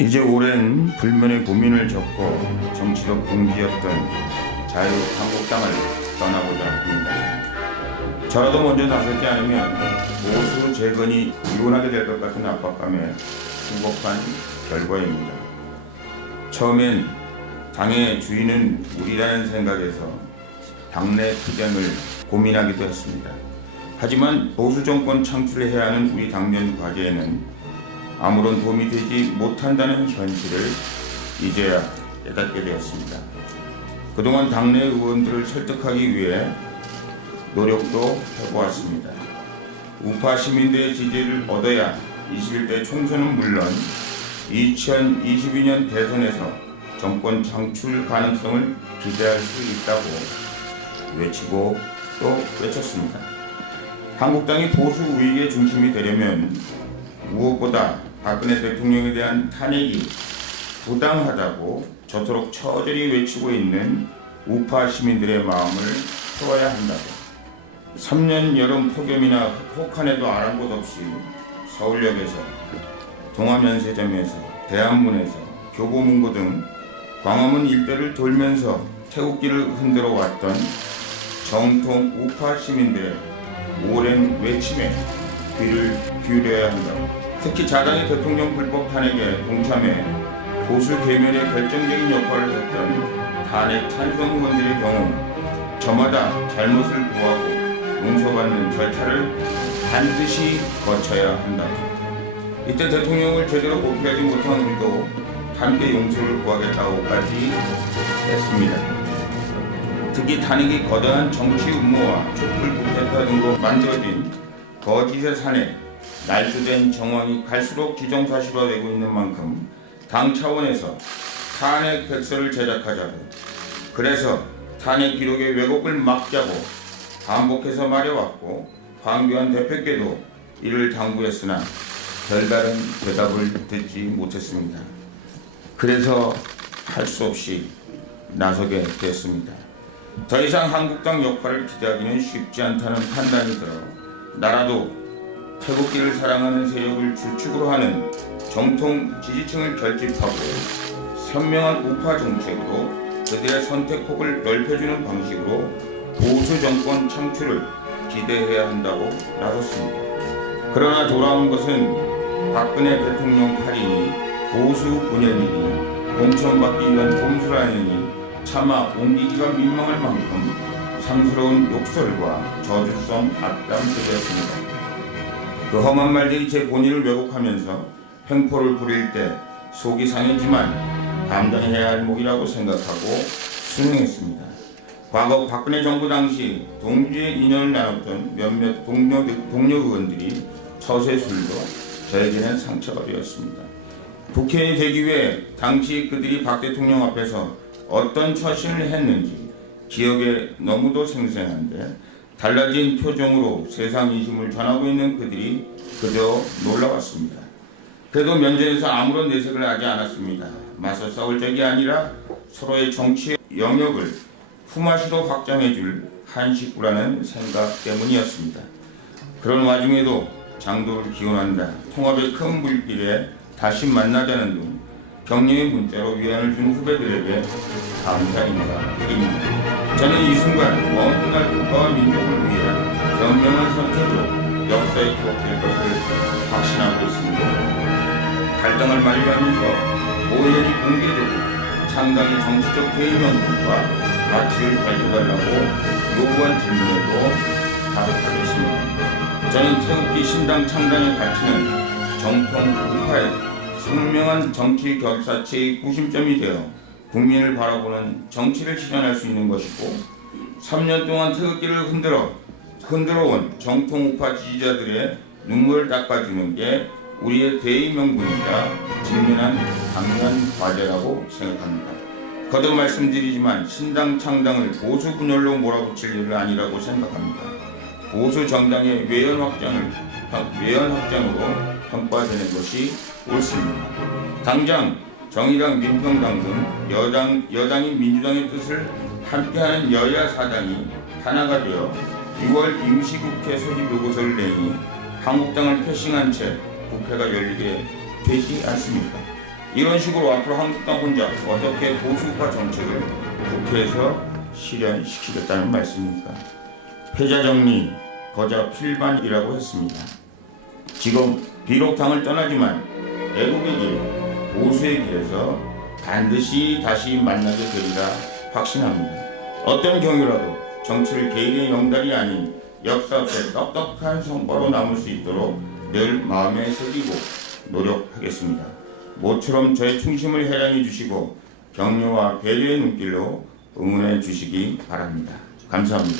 이제 오랜 불면의 고민을 겪고 정치적 궁지였던 자유한국당을 떠나고자 합니다. 저라도 먼저 나서지 않으면 보수 재건이 이혼하게 될 것 같은 압박감에 후곡한 결과입니다. 처음엔 당의 주인은 우리라는 생각에서 당내 투쟁을 고민하기도 했습니다. 하지만 보수 정권 창출을 해야 하는 우리 당면 과제에는 아무런 도움이 되지 못한다는 현실을 이제야 깨닫게 되었습니다. 그동안 당내 의원들을 설득하기 위해 노력도 해보았습니다. 우파 시민들의 지지를 얻어야 21대 총선은 물론 2022년 대선에서 정권 창출 가능성을 기대할 수 있다고 외치고 또 외쳤습니다. 한국당이 보수 우익의 중심이 되려면 무엇보다 박근혜 대통령에 대한 탄핵이 부당하다고 저토록 처절히 외치고 있는 우파 시민들의 마음을 풀어야 한다고. 3년 여름 폭염이나 혹한에도 아랑곳 없이 서울역에서, 동화면세점에서, 대한문에서, 교보문고 등 광화문 일대를 돌면서 태극기를 흔들어 왔던 정통 우파 시민들의 오랜 외침에 귀를 기울여야 한다고. 특히 자당의 대통령 불법 탄핵에 동참해 보수 계면에 결정적인 역할을 했던 탄핵 찬성 의원들의 경우 저마다 잘못을 구하고 용서받는 절차를 반드시 거쳐야 한다고. 이때 대통령을 제대로 보필하지 못한 우리도 함께 용서를 구하겠다고까지 했습니다. 특히 탄핵이 거대한 정치 음모와 촛불 쿠데타 등으로 만들어진 거짓의 산에 날조된 정황이 갈수록 기정사실화되고 있는 만큼 당 차원에서 탄핵 백서를 제작하자고, 그래서 탄핵 기록의 왜곡을 막자고 반복해서 말해왔고 황교안 대표께도 이를 당부했으나 별다른 대답을 듣지 못했습니다. 그래서 할 수 없이 나서게 됐습니다. 더 이상 한국당 역할을 기대하기는 쉽지 않다는 판단이 들어 나라도 태극기를 사랑하는 세력을 주축으로 하는 정통 지지층을 결집하고 선명한 우파 정책으로 그들의 선택폭을 넓혀주는 방식으로 보수 정권 창출을 기대해야 한다고 나섰습니다. 그러나 돌아온 것은 박근혜 대통령 할인이 보수 분열이니 공천받기 위한 꼼수라느니 차마 옮기기가 민망할 만큼 상스러운 욕설과 저주성 악담 소리였습니다. 그 험한 말들이 제 본의를 왜곡하면서 횡포를 부릴 때 속이 상했지만 감당해야 할 몫이라고 생각하고 순응했습니다. 과거 박근혜 정부 당시 동지의 인연을 나눴던 몇몇 동료 의원들이 처세술도 저에게는 상처가 되었습니다. 국회의원이 되기 위해 당시 그들이 박 대통령 앞에서 어떤 처신을 했는지 기억에 너무도 생생한데 달라진 표정으로 세상 인심을 전하고 있는 그들이 그저 놀라웠습니다. 그래도 면전에서 아무런 내색을 하지 않았습니다. 맞서 싸울 적이 아니라 서로의 정치 영역을 품앗이로 확장해줄 한 식구라는 생각 때문이었습니다. 그런 와중에도 장도를 기원한다, 통합의 큰 불길에 다시 만나자는 등 격려의 문자로 위안을 준 후배들에게 감사 인사드립니다. 저는 이 순간 먼 훗날 국가와 민족을 위한 현명한 선택으로 역사에 기록될 것을 확신하고 있습니다. 갈등을 말리면서 오연히 공개적으로 창당의 정치적 대의명분과 가치를 밝혀달라고 요구한 질문에도 답하겠습니다. 저는 태극기 신당 창당의 가치는 정통 우파의 선명한 정치 격사체의 구심점이 되어 국민을 바라보는 정치를 실현할 수 있는 것이고, 3년 동안 태극기를 흔들어 온 정통 우파 지지자들의 눈물을 닦아주는 게 우리의 대의 명분이자 직면한 당면한 과제라고 생각합니다. 거듭 말씀드리지만 신당 창당을 보수 분열로 몰아붙일 일은 아니라고 생각합니다. 보수 정당의 외연 확장으로 평가되는 것이 옳습니다. 당장 정의당, 민평당 등 여당인 민주당의 뜻을 함께하는 여야 사당이 하나가 되어 6월 임시국회 소집 요구서를 내니 한국당을 패싱한 채 국회가 열리게 되지 않습니까? 이런 식으로 앞으로 한국당 혼자 어떻게 보수파 정책을 국회에서 실현시키겠다는 말씀입니까? 패자정리, 거자 필반이라고 했습니다. 지금 비록 당을 떠나지만 애국의 길, 보수의 길에서 반드시 다시 만나게 되리라 확신합니다. 어떤 경우라도 정치를 개인의 영달이 아닌 역사 앞에 떡떡한 성과로 남을 수 있도록 늘 마음에 새기고 노력하겠습니다. 모처럼 저의 충심을 해량해 주시고 격려와 배려의 눈길로 응원해 주시기 바랍니다. 감사합니다.